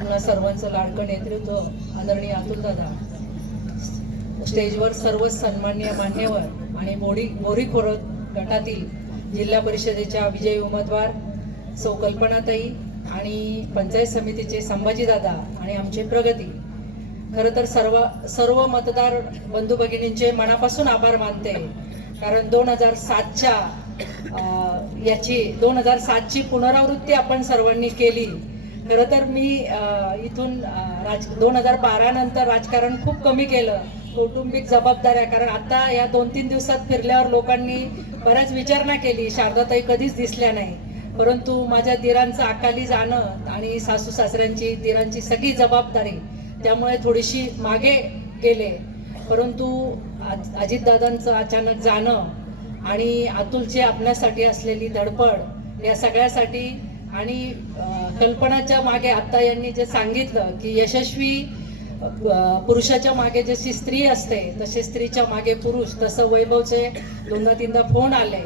आपल्या सर्वांचं लाडकं नेतृत्व आदरणीय अतुल दादा, स्टेजवर सर्व सन्माननीय मान्यवर आणि मोरी खोरत गटातील जिल्हा परिषदेच्या विजयी उमेदवार सौ कल्पनाताई आणि पंचायत समितीचे संभाजी दादा आणि आमचे प्रगती, खरं तर सर्व मतदार बंधू भगिनींचे मनापासून आभार मानते. कारण 2007ची पुनरावृत्ती आपण सर्वांनी केली. खरं तर मी इथून 2012 नंतर राजकारण खूप कमी केलं, कौटुंबिक जबाबदाऱ्या. कारण आता या 2-3 दिवसात फिरल्यावर लोकांनी बऱ्याच विचारणा केली, शारदाताई कधीच दिसल्या नाही. परंतु माझ्या दिरांचं अकाली जाणं आणि सासू सासऱ्यांची दिरांची सगळी जबाबदारी, त्यामुळे थोडीशी मागे गेले. परंतु अजितदादांचं अचानक जाणं आणि अतुलची आपल्यासाठी असलेली धडपड, या सगळ्यासाठी आणि कल्पनाच्या मागे आता यांनी जे सांगितलं की यशस्वी पुरुषाच्या मागे जशी स्त्री असते तसे स्त्रीच्या मागे पुरुष, तसं वैभवचे 2दा-3दा फोन आले.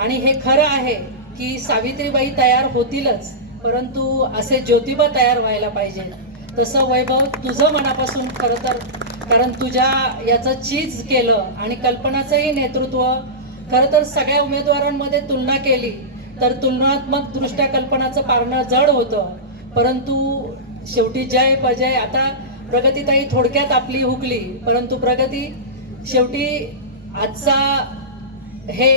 आणि हे खरं आहे की सावित्रीबाई तयार होतीलच, परंतु असे ज्योतिबा तयार व्हायला पाहिजे. तसं वैभव तुझं मनापासून खरं तर, कारण तुझ्या याचं चीज केलं आणि कल्पनाचंही नेतृत्व. खरं तर सगळ्या उमेदवारांमध्ये तुलना केली तर तुलनात्मक दृष्ट्या कल्पनाचं पारणं जड होतं. परंतु शेवटी जय पजय. आता प्रगतीताई थोडक्यात आपली हुकली, परंतु प्रगती शेवटी आजचा हे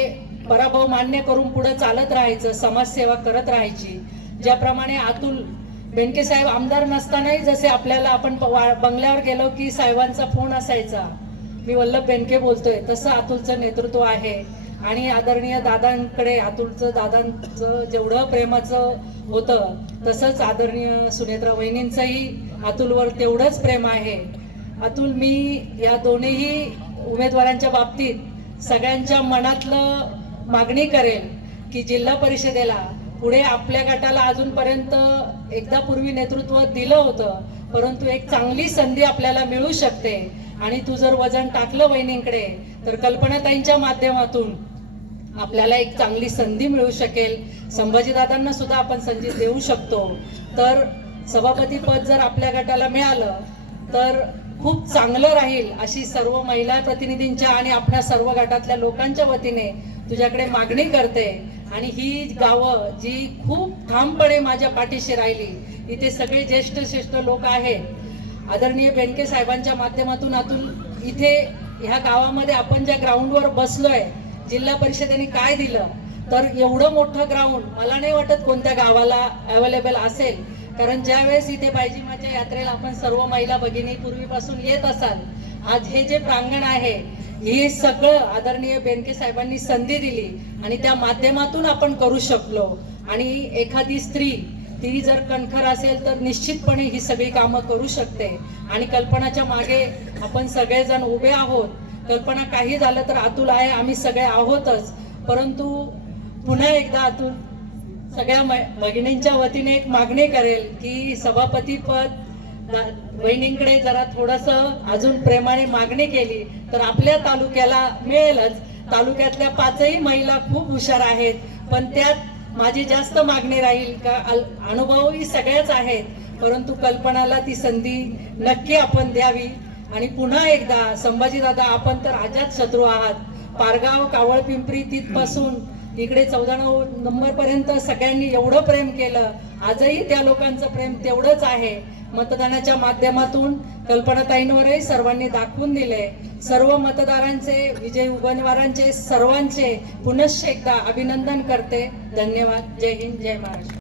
पराभव मान्य करून पुढे चालत राहायचं, समाजसेवा करत राहायची. ज्याप्रमाणे अतुल बेनके साहेब आमदार नसतानाही जसे आपल्याला आपण बंगल्यावर गेलो की साहेबांचा फोन असायचा, मी वल्लभ बेनके बोलतोय, तसं अतुलचं नेतृत्व आहे. आणि आदरणीय दादांकडे दादांचं जेवढं प्रेमाचं होतं तसंच आदरणीय सुनेत्रा वहिनींचंही अतुलवर तेवढंच प्रेम आहे. अतुल, मी या दोन्ही उमेदवारांच्या बाबतीत सगळ्यांच्या मनातलं मागणी करेल की जिल्हा परिषदेला पुढे आपल्या गटाला अजूनपर्यंत एकदा पूर्वी नेतृत्व दिलं होतं, परंतु एक चांगली संधी आपल्याला मिळू शकते. आणि तू जर वजन टाकलं वहिनींकडे तर कल्पनाताईंच्या माध्यमातून आपल्याला एक चांगली संधी मिळू शकेल. संभाजीदादांना सुद्धा आपण संधी देऊ शकतो. तर सभापती पद जर आपल्या गटाला मिळालं तर खूप चांगलं राहील, अशी सर्व महिला प्रतिनिधींच्या आणि आपल्या सर्व गटातल्या लोकांच्या वतीने तुझ्याकडे मागणी करते. आणि ही गावं जी खूप ठामपणे माझ्या पाठीशी राहिली, इथे सगळे ज्येष्ठ लोक आहेत. आदरणीय बेनके साहेबांच्या माध्यमातून अतुल, इथे ह्या गावामध्ये आपण ज्या ग्राउंडवर बसलोय, जिल्हा परिषदेने काय दिलं, तर एवढं मोठं ग्राउंड मला नाही वाटत कोणत्या गावाला अवेलेबल असेल. कारण ज्यावेळेस इथे बायजीमाच्या यात्रेला आपण सर्व महिला भगिनी पूर्वीपासून येत असाल, आज हे जे प्रांगण आहे हे सगळं आदरणीय बेनके साहेबांनी संधी दिली आणि त्या माध्यमातून आपण करू शकलो. आणि एखादी स्त्री ती जर कणखर असेल तर निश्चितपणे ही सगळी कामं करू शकते. आणि कल्पनाच्या मागे आपण सगळेजण उभे आहोत. कल्पना काही झालं तर अतुल आहे, आम्ही सगळे आहोतच. परंतु पुन्हा एकदा अतुल, सगळ्या भगिनींच्या वतीने एक मागणी करेल की सभापती पद बहिणींकडे जरा थोडंसं अजून प्रेमाने मागणी केली तर आपल्या तालुक्याला मिळेलच. तालुक्यातल्या 5ही महिला खूप हुशार आहेत, पण त्यात माझी जास्त मागणी राहील का अनुभवही सगळ्याच आहेत, परंतु कल्पनाला ती संधी नक्की आपण द्यावी. आणि पुन्हा एकदा संभाजीदादा, आपण तर अजात शत्रू आहात. पारगाव, कावळपिंपरी तिथपासून इकडे 14 नंबरपर्यंत सगळ्यांनी एवढं प्रेम केलं, आजही त्या लोकांचं प्रेम तेवढंच आहे. मतदानाच्या माध्यमातून कल्पनाताईंवरही सर्वांनी दाखवून दिले. सर्व मतदारांचे, विजयी उमेदवारांचे सर्वांचे पुनश्च एकदा अभिनंदन करते. धन्यवाद. जय हिंद, जय महाराष्ट्र.